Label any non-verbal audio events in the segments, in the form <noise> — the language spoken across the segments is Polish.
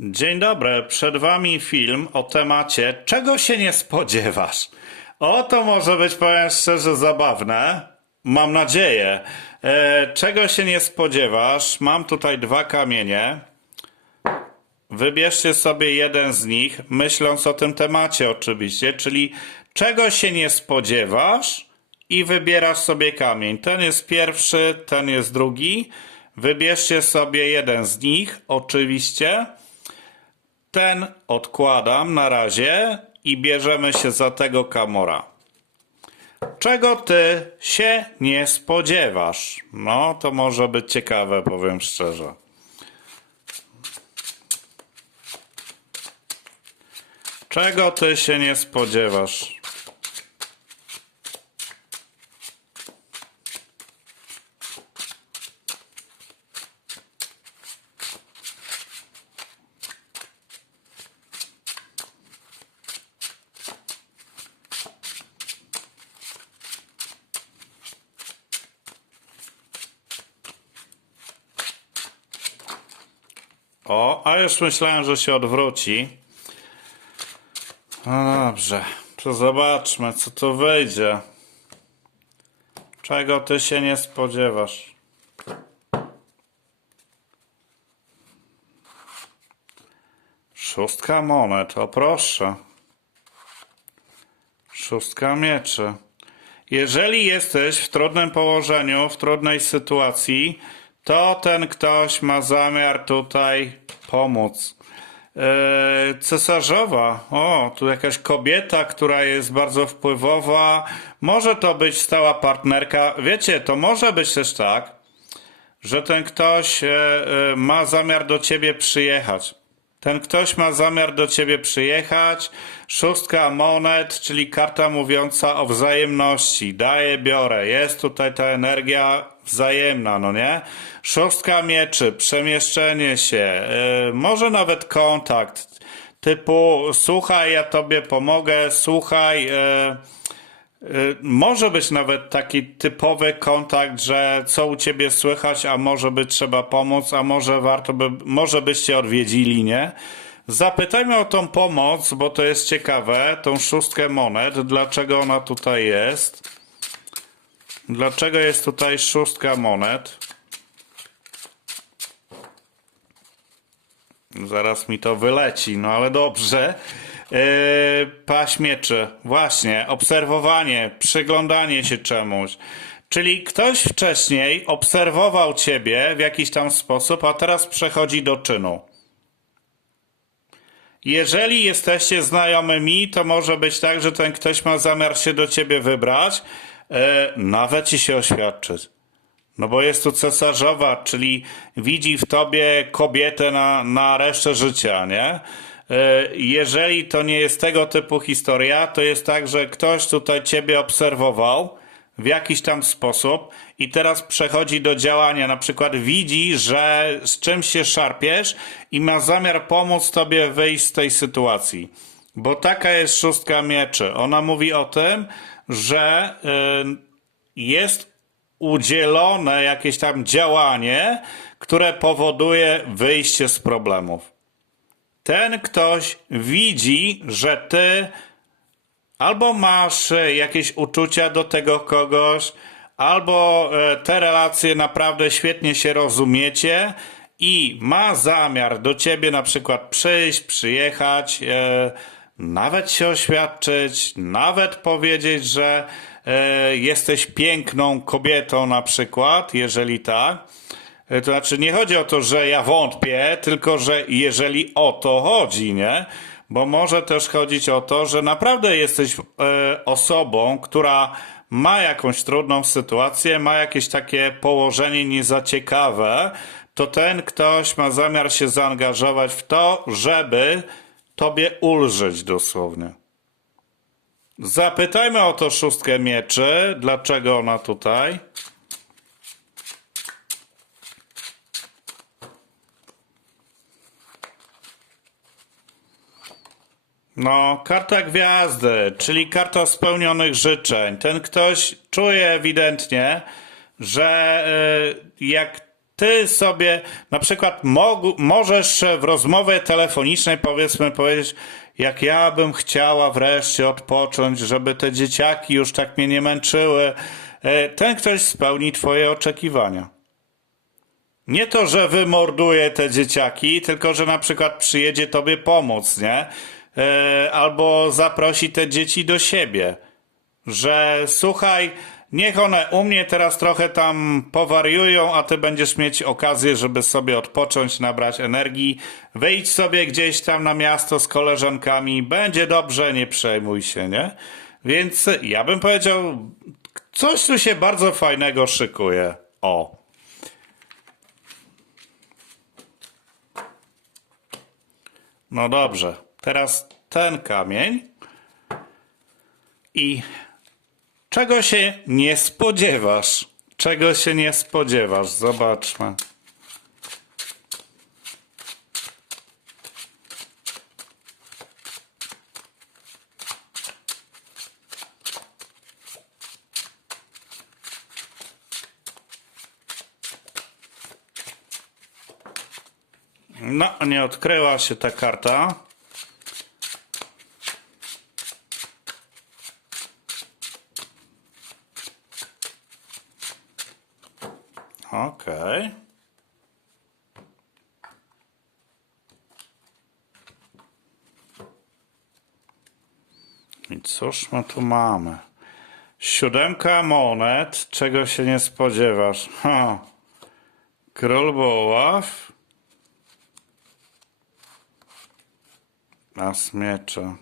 Dzień dobry, przed Wami film o temacie czego się nie spodziewasz. O, to może być, powiem szczerze, zabawne. Mam nadzieję. E, czego się nie spodziewasz? Mam tutaj dwa kamienie. Wybierzcie sobie jeden z nich, myśląc o tym temacie oczywiście, czyli czego się nie spodziewasz i wybierasz sobie kamień. Ten jest pierwszy, ten jest drugi. Wybierzcie sobie jeden z nich, oczywiście. Ten odkładam na razie i bierzemy się za tego kamora. Czego ty się nie spodziewasz? No, to może być ciekawe, powiem szczerze. Czego ty się nie spodziewasz? O, a już myślałem, że się odwróci. No dobrze, to zobaczmy, co tu wyjdzie. Czego ty się nie spodziewasz? Szóstka monet, o proszę. Szóstka mieczy. Jeżeli jesteś w trudnym położeniu, w trudnej sytuacji, to ten ktoś ma zamiar tutaj pomóc. Eee, cesarzowa. O, tu jakaś kobieta, która jest bardzo wpływowa. Może to być stała partnerka. Wiecie, to może być też tak, że ten ktoś e, ma zamiar do ciebie przyjechać. Ten ktoś ma zamiar do ciebie przyjechać. Szóstka monet, czyli karta mówiąca o wzajemności. Daję, biorę. Jest tutaj ta energia wzajemna, no nie? Szóstka mieczy, przemieszczenie się, yy, może nawet kontakt. Typu, słuchaj, ja tobie pomogę, słuchaj. Yy, yy, może być nawet taki typowy kontakt, że co u ciebie słychać, a może by trzeba pomóc, a może warto by, może byście odwiedzili, nie? Zapytajmy o tą pomoc, bo to jest ciekawe, tą szóstkę monet, dlaczego ona tutaj jest. Dlaczego jest tutaj szóstka monet? Zaraz mi to wyleci, no ale dobrze. Yy, paść mieczy. Właśnie, obserwowanie, przyglądanie się czemuś. Czyli ktoś wcześniej obserwował ciebie w jakiś tam sposób, a teraz przechodzi do czynu. Jeżeli jesteście znajomymi, to może być tak, że ten ktoś ma zamiar się do ciebie wybrać, e, nawet ci się oświadczyć. No bo jest tu cesarzowa, czyli widzi w tobie kobietę na, na resztę życia, nie? E, Jeżeli to nie jest tego typu historia, to jest tak, że ktoś tutaj ciebie obserwował w jakiś tam sposób i teraz przechodzi do działania. Na przykład widzi, że z czymś się szarpiesz i ma zamiar pomóc tobie wyjść z tej sytuacji. Bo taka jest szóstka mieczy. Ona mówi o tym, że y, jest udzielone jakieś tam działanie, które powoduje wyjście z problemów. Ten ktoś widzi, że ty albo masz e, jakieś uczucia do tego kogoś, albo e, te relacje naprawdę świetnie się rozumiecie i ma zamiar do ciebie na przykład przyjść, przyjechać, e, nawet się oświadczyć, nawet powiedzieć, że e, jesteś piękną kobietą na przykład, jeżeli tak. E, To znaczy, nie chodzi o to, że ja wątpię, tylko że jeżeli o to chodzi, nie? Bo może też chodzić o to, że naprawdę jesteś e, osobą, która ma jakąś trudną sytuację, ma jakieś takie położenie nie za ciekawe, to ten ktoś ma zamiar się zaangażować w to, żeby tobie ulżyć dosłownie. Zapytajmy o to szóstkę mieczy, dlaczego ona tutaj. No, karta gwiazdy, czyli karta spełnionych życzeń. Ten ktoś czuje ewidentnie, że y, jak Ty sobie na przykład możesz w rozmowie telefonicznej powiedzmy powiedzieć, jak ja bym chciała wreszcie odpocząć, żeby te dzieciaki już tak mnie nie męczyły. E, Ten ktoś spełni twoje oczekiwania. Nie to, że wymorduje te dzieciaki, tylko że na przykład przyjedzie tobie pomóc, nie? E, Albo zaprosi te dzieci do siebie. Że słuchaj, niech one u mnie teraz trochę tam powariują, a ty będziesz mieć okazję, żeby sobie odpocząć, nabrać energii. Wyjdź sobie gdzieś tam na miasto z koleżankami, będzie dobrze, nie przejmuj się, nie? Więc ja bym powiedział, coś tu się bardzo fajnego szykuje. O. No dobrze, teraz ten kamień. I czego się nie spodziewasz? Czego się nie spodziewasz? Zobaczmy. No, nie odkryła się ta karta. I cóż my tu mamy? Siódemka monet, czego się nie spodziewasz? Ha. Król buław. As miecze.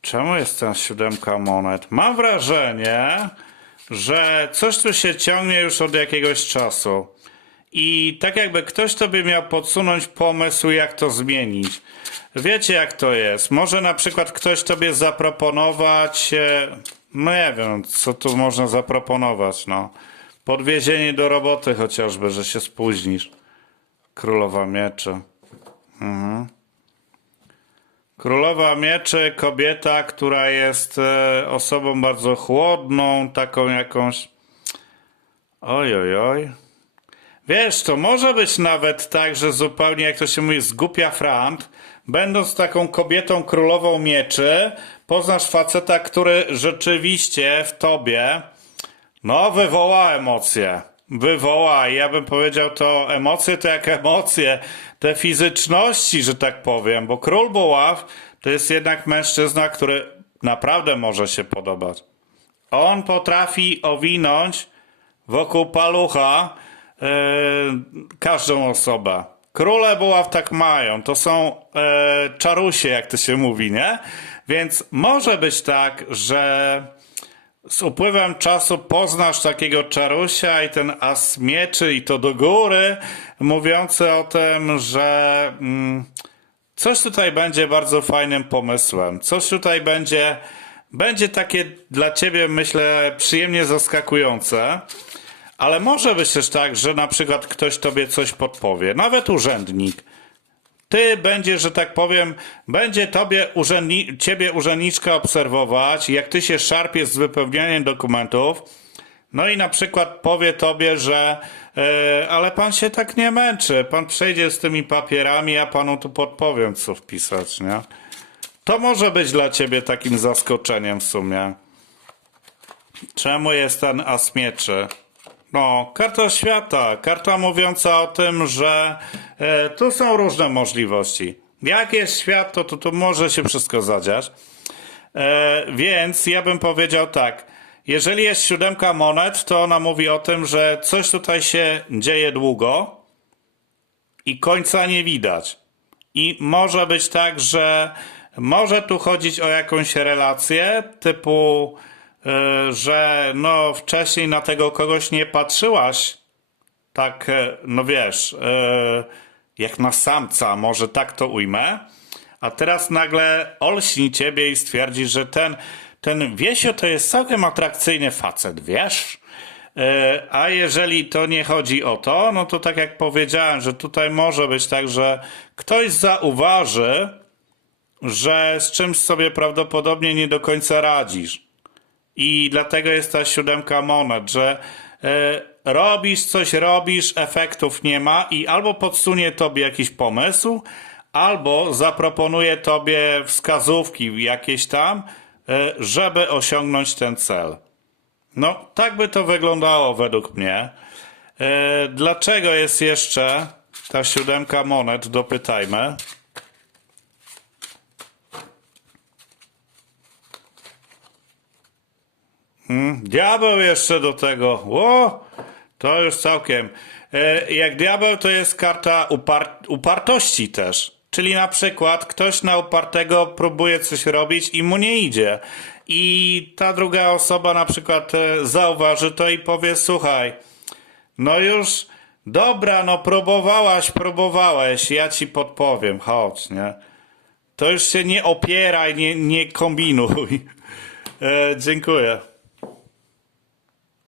Czemu jest ta siódemka monet? Mam wrażenie, że coś tu się ciągnie już od jakiegoś czasu. I tak jakby ktoś tobie miał podsunąć pomysł, jak to zmienić. Wiecie, jak to jest. Może na przykład ktoś tobie zaproponować, e, no nie wiem, co tu można zaproponować, no. Podwiezienie do roboty chociażby, że się spóźnisz. Królowa mieczy. Królowa mieczy, kobieta, która jest e, osobą bardzo chłodną, taką jakąś. Oj, oj, oj. Wiesz, to może być nawet tak, że zupełnie, jak to się mówi, zgupia frant, będąc taką kobietą królową mieczy, poznasz faceta, który rzeczywiście w tobie, no, wywoła emocje. Wywoła, ja bym powiedział to emocje to jak emocje, te fizyczności, że tak powiem, bo król buław to jest jednak mężczyzna, który naprawdę może się podobać. On potrafi owinąć wokół palucha e, każdą osobę. Króle buław tak mają, to są e, czarusie, jak to się mówi, nie? Więc może być tak, że z upływem czasu poznasz takiego czarusia i ten as mieczy i to do góry, mówiący o tym, że mm, coś tutaj będzie bardzo fajnym pomysłem. Coś tutaj będzie, będzie takie dla ciebie, myślę, przyjemnie zaskakujące. Ale może być też tak, że na przykład ktoś tobie coś podpowie, nawet urzędnik. Ty będziesz, że tak powiem, będzie tobie urzędni, ciebie urzędniczka obserwować, jak ty się szarpiesz z wypełnianiem dokumentów, no i na przykład powie tobie, że e, ale pan się tak nie męczy, pan przejdzie z tymi papierami, ja panu tu podpowiem, co wpisać, nie? To może być dla ciebie takim zaskoczeniem w sumie. Czemu jest ten as mieczy? No, karta świata, karta mówiąca o tym, że e, tu są różne możliwości. Jak jest świat, to, to tu może się wszystko zadziać. E, więc ja bym powiedział tak. Jeżeli jest siódemka monet, to ona mówi o tym, że coś tutaj się dzieje długo i końca nie widać. I może być tak, że może tu chodzić o jakąś relację typu, że no wcześniej na tego kogoś nie patrzyłaś tak, e, no wiesz, e, jak na samca, może tak to ujmę, a teraz nagle olśni ciebie i stwierdzi, że ten, ten Wiesio to jest całkiem atrakcyjny facet, wiesz? E, A jeżeli to nie chodzi o to, no to tak jak powiedziałem, że tutaj może być tak, że ktoś zauważy, że z czymś sobie prawdopodobnie nie do końca radzisz. I dlatego jest ta siódemka monet, że e, robisz coś, robisz, efektów nie ma i albo podsunie tobie jakiś pomysł, albo zaproponuje tobie wskazówki jakieś tam, e, żeby osiągnąć ten cel. No, tak by to wyglądało według mnie. E, dlaczego jest jeszcze ta siódemka monet? Dopytajmy. Mm, diabeł jeszcze do tego. Ło, to już całkiem. E, jak diabeł to jest karta upar upartości też. Czyli na przykład ktoś na upartego próbuje coś robić i mu nie idzie. I ta druga osoba na przykład e, zauważy to i powie: Słuchaj, no już dobra, no próbowałaś, próbowałeś, ja ci podpowiem, chodź, nie? To już się nie opieraj, nie, nie kombinuj. <laughs> E, dziękuję.